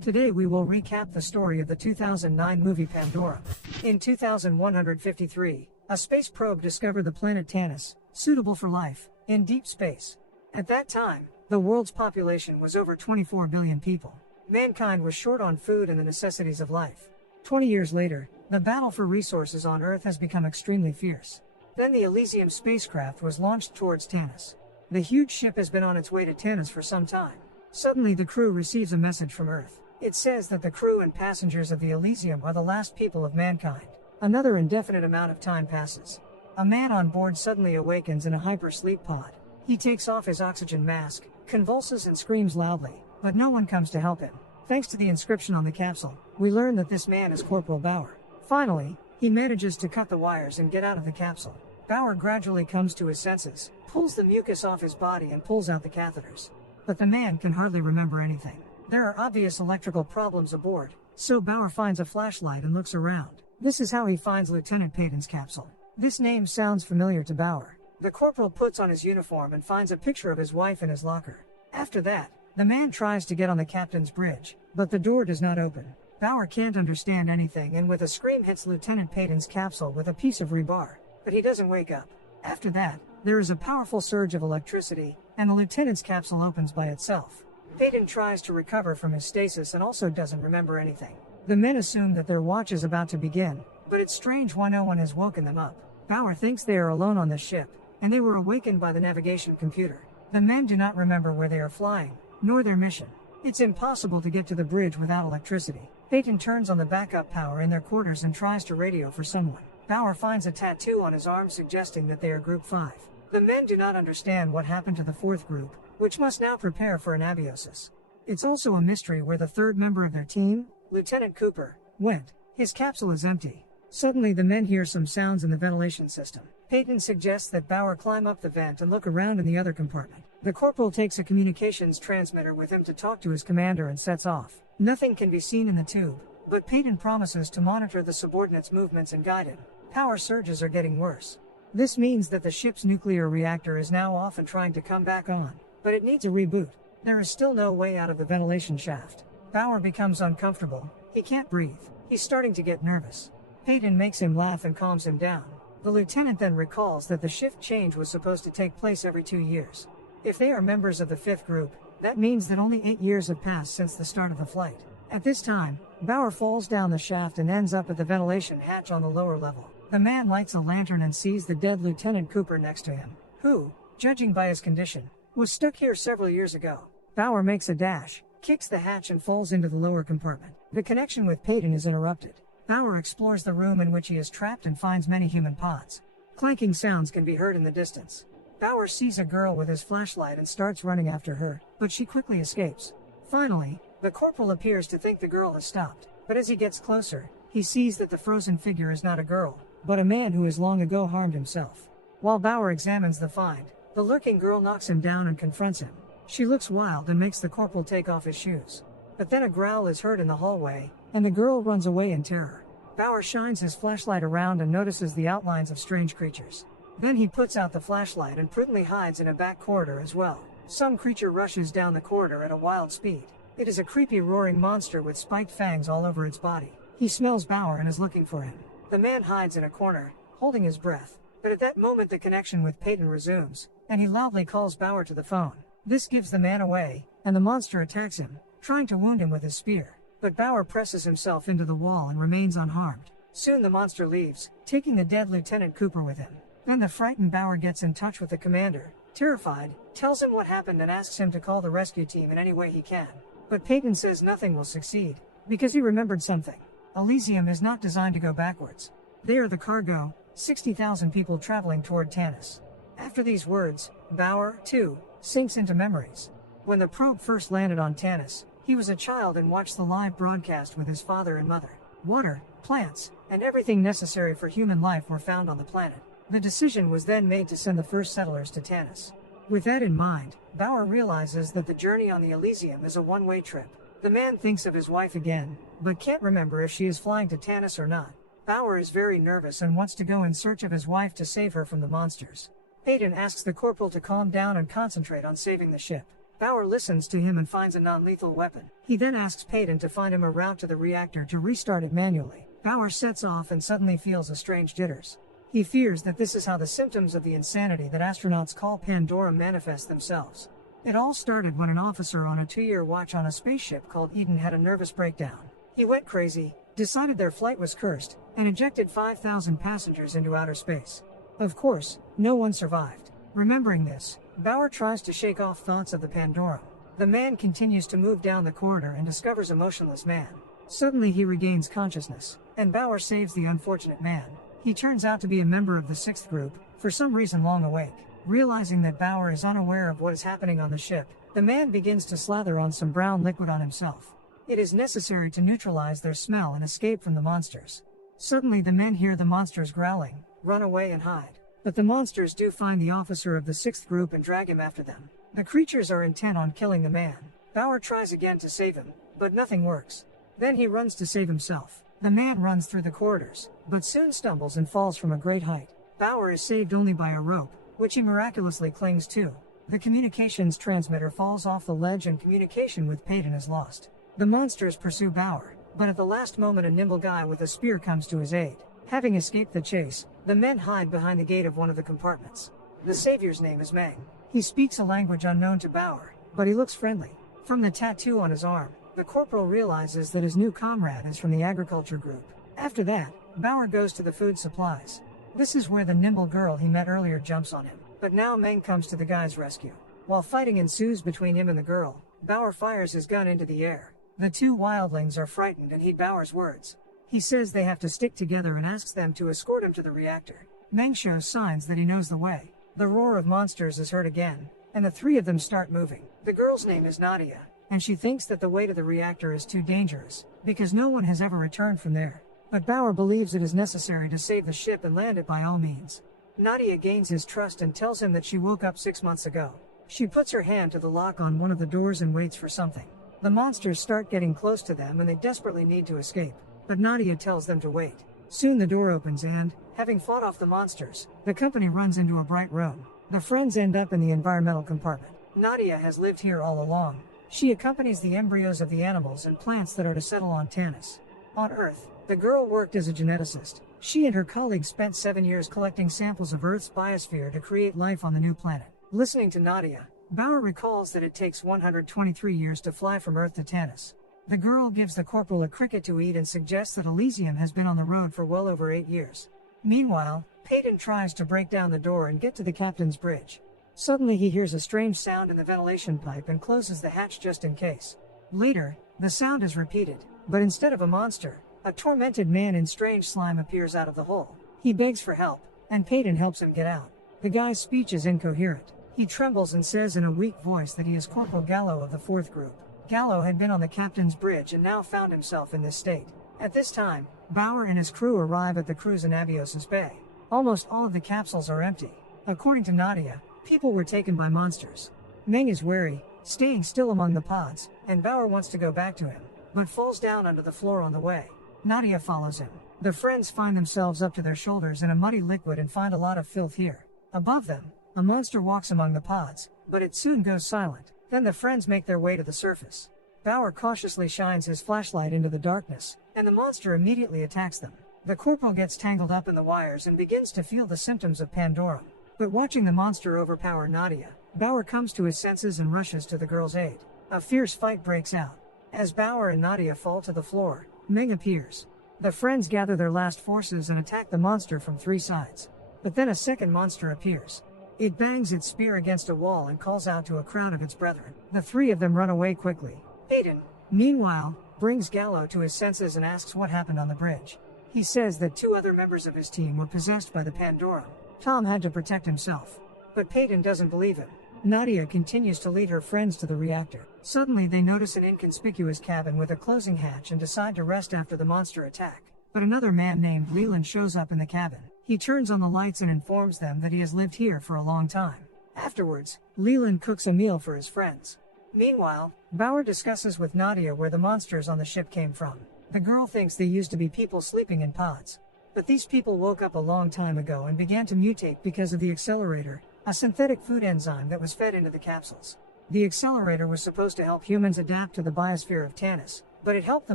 Today we will recap the story of the 2009 movie Pandora. In 2153, a space probe discovered the planet Tanis, suitable for life, in deep space. At that time, the world's population was over 24 billion people. Mankind was short on food and the necessities of life. 20 years later, the battle for resources on Earth has become extremely fierce. Then the Elysium spacecraft was launched towards Tanis. The huge ship has been on its way to Tanis for some time. Suddenly the crew receives a message from Earth. It says that the crew and passengers of the Elysium are the last people of mankind. Another indefinite amount of time passes. A man on board suddenly awakens in a hypersleep pod. He takes off his oxygen mask, convulses and screams loudly, but no one comes to help him. Thanks to the inscription on the capsule, we learn that this man is Corporal Bauer. Finally, he manages to cut the wires and get out of the capsule. Bauer gradually comes to his senses, pulls the mucus off his body and pulls out the catheters. But the man can hardly remember anything. There are obvious electrical problems aboard, so Bauer finds a flashlight and looks around. This is how he finds Lieutenant Peyton's capsule. This name sounds familiar to Bauer. The corporal puts on his uniform and finds a picture of his wife in his locker. After that, the man tries to get on the captain's bridge, but the door does not open. Bauer can't understand anything and with a scream hits Lieutenant Peyton's capsule with a piece of rebar, but he doesn't wake up. After that, there is a powerful surge of electricity, and the lieutenant's capsule opens by itself. Peyton tries to recover from his stasis and also doesn't remember anything. The men assume that their watch is about to begin, but it's strange why no one has woken them up. Bauer thinks they are alone on the ship, and they were awakened by the navigation computer. The men do not remember where they are flying, nor their mission. It's impossible to get to the bridge without electricity. Peyton turns on the backup power in their quarters and tries to radio for someone. Bauer finds a tattoo on his arm suggesting that they are Group 5. The men do not understand what happened to the fourth group, which must now prepare for an abiosis. It's also a mystery where the third member of their team, Lieutenant Cooper, went. His capsule is empty. Suddenly the men hear some sounds in the ventilation system. Peyton suggests that Bauer climb up the vent and look around in the other compartment. The corporal takes a communications transmitter with him to talk to his commander and sets off. Nothing can be seen in the tube, but Peyton promises to monitor the subordinates' movements and guide him. Power surges are getting worse. This means that the ship's nuclear reactor is now off and trying to come back on, but it needs a reboot. There is still no way out of the ventilation shaft. Bauer becomes uncomfortable. He can't breathe. He's starting to get nervous. Peyton makes him laugh and calms him down. The lieutenant then recalls that the shift change was supposed to take place every 2 years. If they are members of the fifth group, that means that only 8 years have passed since the start of the flight. At this time, Bauer falls down the shaft and ends up at the ventilation hatch on the lower level. The man lights a lantern and sees the dead Lieutenant Cooper next to him, who, judging by his condition, was stuck here several years ago. Bauer makes a dash, kicks the hatch and falls into the lower compartment. The connection with Peyton is interrupted. Bauer explores the room in which he is trapped and finds many human pods. Clanking sounds can be heard in the distance. Bauer sees a girl with his flashlight and starts running after her, but she quickly escapes. Finally, the corporal appears to think the girl has stopped, but as he gets closer, he sees that the frozen figure is not a girl, but a man who has long ago harmed himself. While Bauer examines the find, the lurking girl knocks him down and confronts him. She looks wild and makes the corporal take off his shoes. But then a growl is heard in the hallway, and the girl runs away in terror. Bauer shines his flashlight around and notices the outlines of strange creatures. Then he puts out the flashlight and prudently hides in a back corridor as well. Some creature rushes down the corridor at a wild speed. It is a creepy roaring monster with spiked fangs all over its body. He smells Bauer and is looking for him. The man hides in a corner, holding his breath. But at that moment the connection with Peyton resumes, and he loudly calls Bauer to the phone. This gives the man away, and the monster attacks him, trying to wound him with his spear. But Bauer presses himself into the wall and remains unharmed. Soon the monster leaves, taking the dead Lieutenant Cooper with him. Then the frightened Bauer gets in touch with the commander, terrified, tells him what happened and asks him to call the rescue team in any way he can. But Peyton says nothing will succeed, because he remembered something. Elysium is not designed to go backwards. They are the cargo, 60,000 people traveling toward Tanis. After these words, Bauer, too, sinks into memories. When the probe first landed on Tanis, he was a child and watched the live broadcast with his father and mother. Water, plants, and everything necessary for human life were found on the planet. The decision was then made to send the first settlers to Tanis. With that in mind, Bauer realizes that the journey on the Elysium is a one-way trip. The man thinks of his wife again, but can't remember if she is flying to Tanis or not. Bauer is very nervous and wants to go in search of his wife to save her from the monsters. Peyton asks the corporal to calm down and concentrate on saving the ship. Bauer listens to him and finds a non-lethal weapon. He then asks Peyton to find him a route to the reactor to restart it manually. Bauer sets off and suddenly feels a strange jitters. He fears that this is how the symptoms of the insanity that astronauts call Pandora manifest themselves. It all started when an officer on a 2-year watch on a spaceship called Eden had a nervous breakdown. He went crazy, decided their flight was cursed, and ejected 5,000 passengers into outer space. Of course, no one survived. Remembering this, Bauer tries to shake off thoughts of the Pandora. The man continues to move down the corridor and discovers a motionless man. Suddenly he regains consciousness, and Bauer saves the unfortunate man. He turns out to be a member of the 6th group, for some reason long awake. Realizing that Bauer is unaware of what is happening on the ship, the man begins to slather on some brown liquid on himself. It is necessary to neutralize their smell and escape from the monsters. Suddenly the men hear the monsters growling, run away and hide. But the monsters do find the officer of the 6th group and drag him after them. The creatures are intent on killing the man. Bauer tries again to save him, but nothing works. Then he runs to save himself. The man runs through the corridors, but soon stumbles and falls from a great height. Bauer is saved only by a rope, which he miraculously clings to. The communications transmitter falls off the ledge and communication with Peyton is lost. The monsters pursue Bauer, but at the last moment a nimble guy with a spear comes to his aid. Having escaped the chase, the men hide behind the gate of one of the compartments. The savior's name is Meng. He speaks a language unknown to Bauer, but he looks friendly. From the tattoo on his arm, the corporal realizes that his new comrade is from the agriculture group. After that, Bauer goes to the food supplies. This is where the nimble girl he met earlier jumps on him, but now Meng comes to the guy's rescue. While fighting ensues between him and the girl, Bauer fires his gun into the air. The two wildlings are frightened and heed Bauer's words. He says they have to stick together and asks them to escort him to the reactor. Meng shows signs that he knows the way. The roar of monsters is heard again, and the three of them start moving. The girl's name is Nadia, and she thinks that the way to the reactor is too dangerous, because no one has ever returned from there. But Bauer believes it is necessary to save the ship and land it by all means. Nadia gains his trust and tells him that she woke up 6 months ago. She puts her hand to the lock on one of the doors and waits for something. The monsters start getting close to them and they desperately need to escape, but Nadia tells them to wait. Soon the door opens and, having fought off the monsters, the company runs into a bright room. The friends end up in the environmental compartment. Nadia has lived here all along. She accompanies the embryos of the animals and plants that are to settle on Tanis. On Earth, the girl worked as a geneticist. She and her colleagues spent 7 years collecting samples of Earth's biosphere to create life on the new planet. Listening to Nadia, Bauer recalls that it takes 123 years to fly from Earth to Tanis. The girl gives the corporal a cricket to eat and suggests that Elysium has been on the road for well over 8 years. Meanwhile, Peyton tries to break down the door and get to the captain's bridge. Suddenly he hears a strange sound in the ventilation pipe and closes the hatch just in case. Later, the sound is repeated, but instead of a monster, a tormented man in strange slime appears out of the hole. He begs for help, and Peyton helps him get out. The guy's speech is incoherent. He trembles and says in a weak voice that he is Corporal Gallo of the 4th group. Gallo had been on the captain's bridge and now found himself in this state. At this time, Bauer and his crew arrive at the cruise in Abiosis Bay. Almost all of the capsules are empty. According to Nadia, people were taken by monsters. Meng is wary, staying still among the pods, and Bauer wants to go back to him, but falls down onto the floor on the way. Nadia follows him. The friends find themselves up to their shoulders in a muddy liquid and find a lot of filth here. Above them, a monster walks among the pods, but it soon goes silent. Then the friends make their way to the surface. Bauer cautiously shines his flashlight into the darkness, and the monster immediately attacks them. The corporal gets tangled up in the wires and begins to feel the symptoms of Pandora. But watching the monster overpower Nadia, Bauer comes to his senses and rushes to the girl's aid. A fierce fight breaks out. As Bauer and Nadia fall to the floor, Meng appears. The friends gather their last forces and attack the monster from 3 sides. But then a second monster appears. It bangs its spear against a wall and calls out to a crowd of its brethren. The 3 of them run away quickly. Peyton, meanwhile, brings Gallo to his senses and asks what happened on the bridge. He says that 2 other members of his team were possessed by the Pandora. Tom had to protect himself. But Peyton doesn't believe him. Nadia continues to lead her friends to the reactor. Suddenly they notice an inconspicuous cabin with a closing hatch and decide to rest after the monster attack. But another man named Leland shows up in the cabin. He turns on the lights and informs them that he has lived here for a long time. Afterwards, Leland cooks a meal for his friends. Meanwhile, Bauer discusses with Nadia where the monsters on the ship came from. The girl thinks they used to be people sleeping in pods. But these people woke up a long time ago and began to mutate because of the accelerator, a synthetic food enzyme that was fed into the capsules. The accelerator was supposed to help humans adapt to the biosphere of Tanis, but it helped the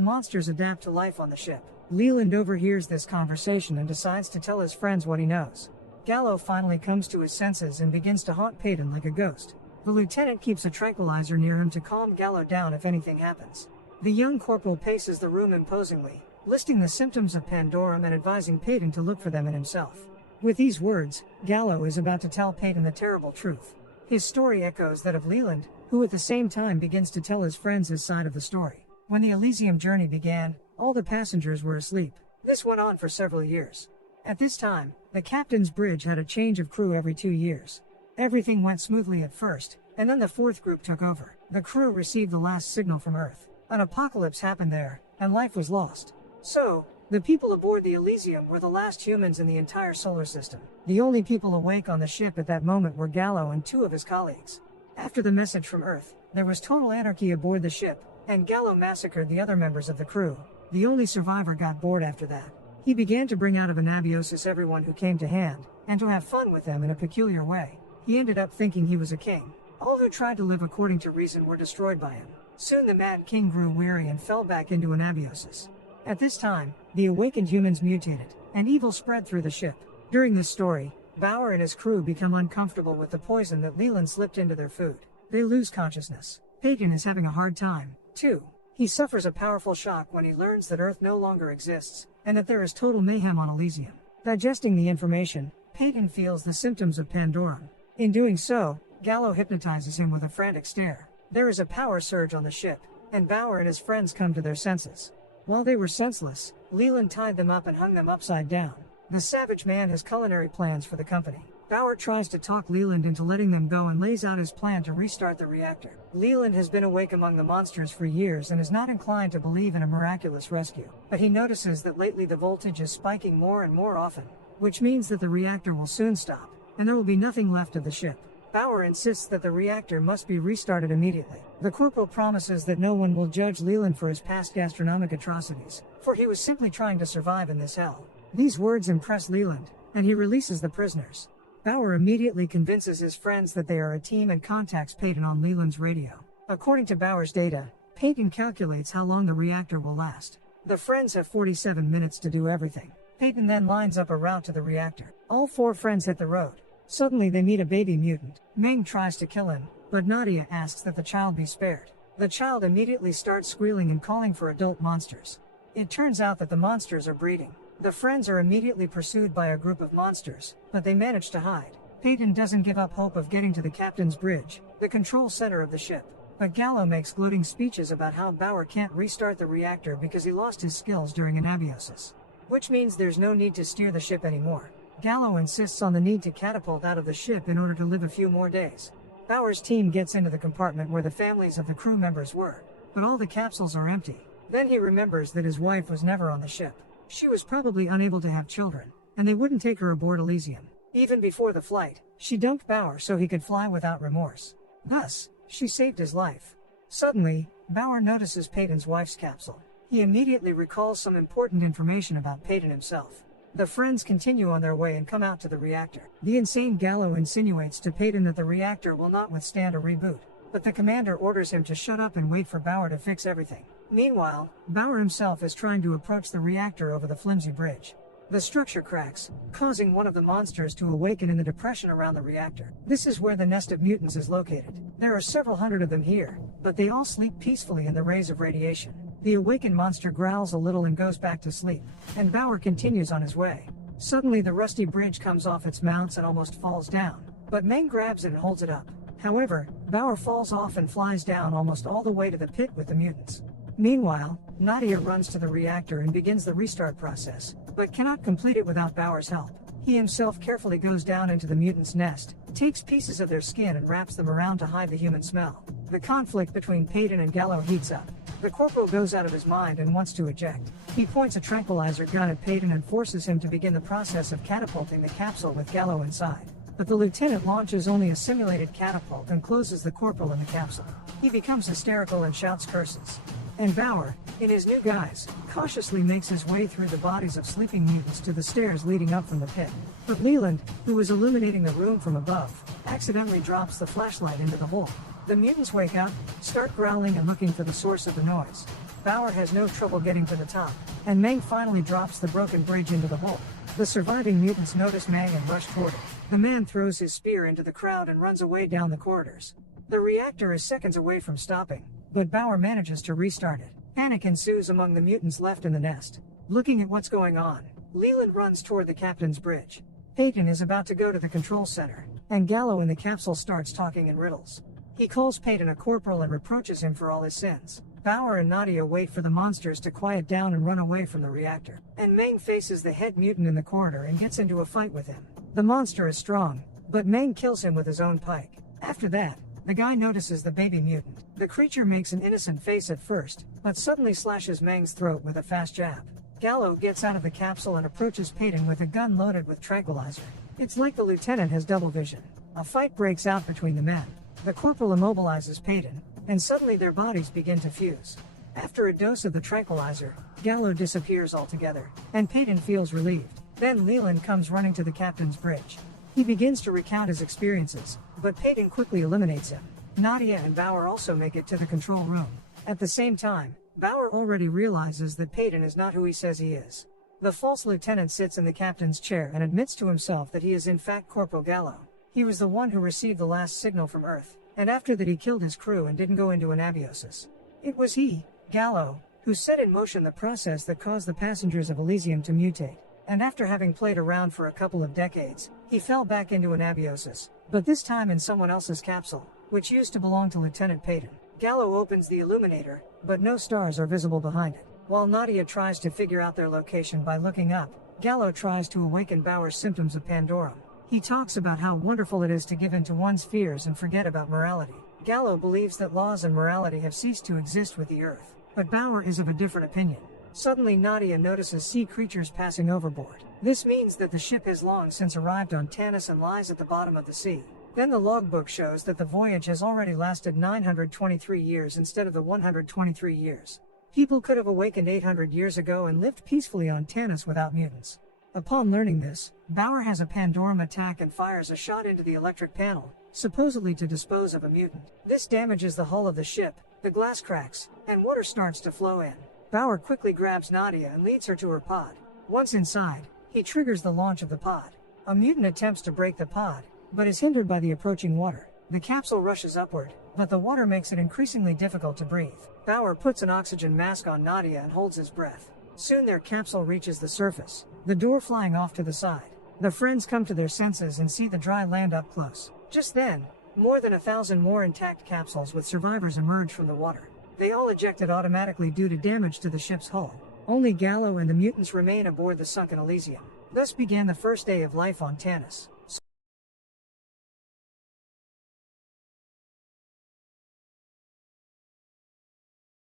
monsters adapt to life on the ship. Leland overhears this conversation and decides to tell his friends what he knows. Gallo finally comes to his senses and begins to haunt Peyton like a ghost. The lieutenant keeps a tranquilizer near him to calm Gallo down if anything happens. The young corporal paces the room imposingly, listing the symptoms of Pandorum and advising Peyton to look for them in himself. With these words, Gallo is about to tell Peyton the terrible truth. His story echoes that of Leland, who at the same time begins to tell his friends his side of the story. When the Elysium journey began, all the passengers were asleep. This went on for several years. At this time, the captain's bridge had a change of crew every 2 years. Everything went smoothly at first, and then the fourth group took over. The crew received the last signal from Earth. An apocalypse happened there, and life was lost. So, the people aboard the Elysium were the last humans in the entire solar system. The only people awake on the ship at that moment were Gallo and 2 of his colleagues. After the message from Earth, there was total anarchy aboard the ship, and Gallo massacred the other members of the crew. The only survivor got bored after that. He began to bring out of Anabiosis everyone who came to hand, and to have fun with them in a peculiar way. He ended up thinking he was a king. All who tried to live according to reason were destroyed by him. Soon the Mad King grew weary and fell back into Anabiosis. At this time, the awakened humans mutated, and evil spread through the ship. During this story, Bauer and his crew become uncomfortable with the poison that Leland slipped into their food. They lose consciousness. Peyton is having a hard time, too. He suffers a powerful shock when he learns that Earth no longer exists, and that there is total mayhem on Elysium. Digesting the information, Peyton feels the symptoms of Pandorum. In doing so, Gallo hypnotizes him with a frantic stare. There is a power surge on the ship, and Bauer and his friends come to their senses. While they were senseless, Leland tied them up and hung them upside down. The savage man has culinary plans for the company. Bauer tries to talk Leland into letting them go and lays out his plan to restart the reactor. Leland has been awake among the monsters for years and is not inclined to believe in a miraculous rescue. But he notices that lately the voltage is spiking more and more often, which means that the reactor will soon stop, and there will be nothing left of the ship. Bauer insists that the reactor must be restarted immediately. The corporal promises that no one will judge Leland for his past gastronomic atrocities, for he was simply trying to survive in this hell. These words impress Leland, and he releases the prisoners. Bauer immediately convinces his friends that they are a team and contacts Peyton on Leland's radio. According to Bauer's data, Peyton calculates how long the reactor will last. The friends have 47 minutes to do everything. Peyton then lines up a route to the reactor. All 4 friends hit the road. Suddenly they meet a baby mutant. Meng tries to kill him, but Nadia asks that the child be spared. The child immediately starts squealing and calling for adult monsters. It turns out that the monsters are breeding. The friends are immediately pursued by a group of monsters, but they manage to hide. Peyton doesn't give up hope of getting to the captain's bridge, the control center of the ship. But Gallo makes gloating speeches about how Bauer can't restart the reactor because he lost his skills during Anabiosis. Which means there's no need to steer the ship anymore. Gallo insists on the need to catapult out of the ship in order to live a few more days. Bauer's team gets into the compartment where the families of the crew members were, but all the capsules are empty. Then he remembers that his wife was never on the ship. She was probably unable to have children, and they wouldn't take her aboard Elysium. Even before the flight, she dumped Bauer so he could fly without remorse. Thus, she saved his life. Suddenly, Bauer notices Peyton's wife's capsule. He immediately recalls some important information about Peyton himself. The friends continue on their way and come out to the reactor. The insane Gallo insinuates to Peyton that the reactor will not withstand a reboot, but the commander orders him to shut up and wait for Bauer to fix everything. Meanwhile, Bauer himself is trying to approach the reactor over the flimsy bridge. The structure cracks, causing one of the monsters to awaken in the depression around the reactor. This is where the nest of mutants is located. There are several hundred of them here, but they all sleep peacefully in the rays of radiation. The awakened monster growls a little and goes back to sleep, and Bauer continues on his way. Suddenly the rusty bridge comes off its mounts and almost falls down, but Meng grabs it and holds it up. However, Bauer falls off and flies down almost all the way to the pit with the mutants. Meanwhile, Nadia runs to the reactor and begins the restart process, but cannot complete it without Bauer's help. He himself carefully goes down into the mutants' nest, takes pieces of their skin and wraps them around to hide the human smell. The conflict between Peyton and Gallo heats up. The corporal goes out of his mind and wants to eject. He points a tranquilizer gun at Peyton and forces him to begin the process of catapulting the capsule with Gallo inside. But the lieutenant launches only a simulated catapult and closes the corporal in the capsule. He becomes hysterical and shouts curses. And Bauer, in his new guise, cautiously makes his way through the bodies of sleeping mutants to the stairs leading up from the pit. But Leland, who is illuminating the room from above, accidentally drops the flashlight into the hole. The mutants wake up, start growling and looking for the source of the noise. Bauer has no trouble getting to the top, and Meng finally drops the broken bridge into the hole. The surviving mutants notice Meng and rush toward it. The man throws his spear into the crowd and runs away down the corridors. The reactor is seconds away from stopping, but Bauer manages to restart it. Panic ensues among the mutants left in the nest. Looking at what's going on, Leland runs toward the captain's bridge. Peyton is about to go to the control center, and Gallo in the capsule starts talking in riddles. He calls Peyton a corporal and reproaches him for all his sins. Bauer and Nadia wait for the monsters to quiet down and run away from the reactor, and Meng faces the head mutant in the corridor and gets into a fight with him. The monster is strong, but Meng kills him with his own pike. After that, the guy notices the baby mutant. The creature makes an innocent face at first, but suddenly slashes Meng's throat with a fast jab. Gallo gets out of the capsule and approaches Peyton with a gun loaded with tranquilizer. It's like the lieutenant has double vision. A fight breaks out between the men. The corporal immobilizes Peyton, and suddenly their bodies begin to fuse. After a dose of the tranquilizer, Gallo disappears altogether, and Peyton feels relieved. Then Leland comes running to the captain's bridge. He begins to recount his experiences, but Peyton quickly eliminates him. Nadia and Bauer also make it to the control room. At the same time, Bauer already realizes that Peyton is not who he says he is. The false lieutenant sits in the captain's chair and admits to himself that he is in fact Corporal Gallo. He was the one who received the last signal from Earth, and after that he killed his crew and didn't go into an abiosis. It was he, Gallo, who set in motion the process that caused the passengers of Elysium to mutate. And after having played around for a couple of decades, he fell back into an abiosis, but this time in someone else's capsule, which used to belong to Lieutenant Peyton. Gallo opens the illuminator, but no stars are visible behind it. While Nadia tries to figure out their location by looking up, Gallo tries to awaken Bauer's symptoms of Pandorum. He talks about how wonderful it is to give in to one's fears and forget about morality. Gallo believes that laws and morality have ceased to exist with the Earth, but Bauer is of a different opinion. Suddenly Nadia notices sea creatures passing overboard. This means that the ship has long since arrived on Tanis and lies at the bottom of the sea. Then the logbook shows that the voyage has already lasted 923 years instead of the 123 years. People could have awakened 800 years ago and lived peacefully on Tanis without mutants. Upon learning this, Bauer has a Pandorum attack and fires a shot into the electric panel, supposedly to dispose of a mutant. This damages the hull of the ship, the glass cracks, and water starts to flow in. Bauer quickly grabs Nadia and leads her to her pod. Once inside, he triggers the launch of the pod. A mutant attempts to break the pod, but is hindered by the approaching water. The capsule rushes upward, but the water makes it increasingly difficult to breathe. Bauer puts an oxygen mask on Nadia and holds his breath. Soon their capsule reaches the surface, the door flying off to the side. The friends come to their senses and see the dry land up close. Just then, more than 1,000 more intact capsules with survivors emerge from the water. They all ejected automatically due to damage to the ship's hull. Only Gallo and the mutants remain aboard the sunken Elysium. Thus began the first day of life on Tanis.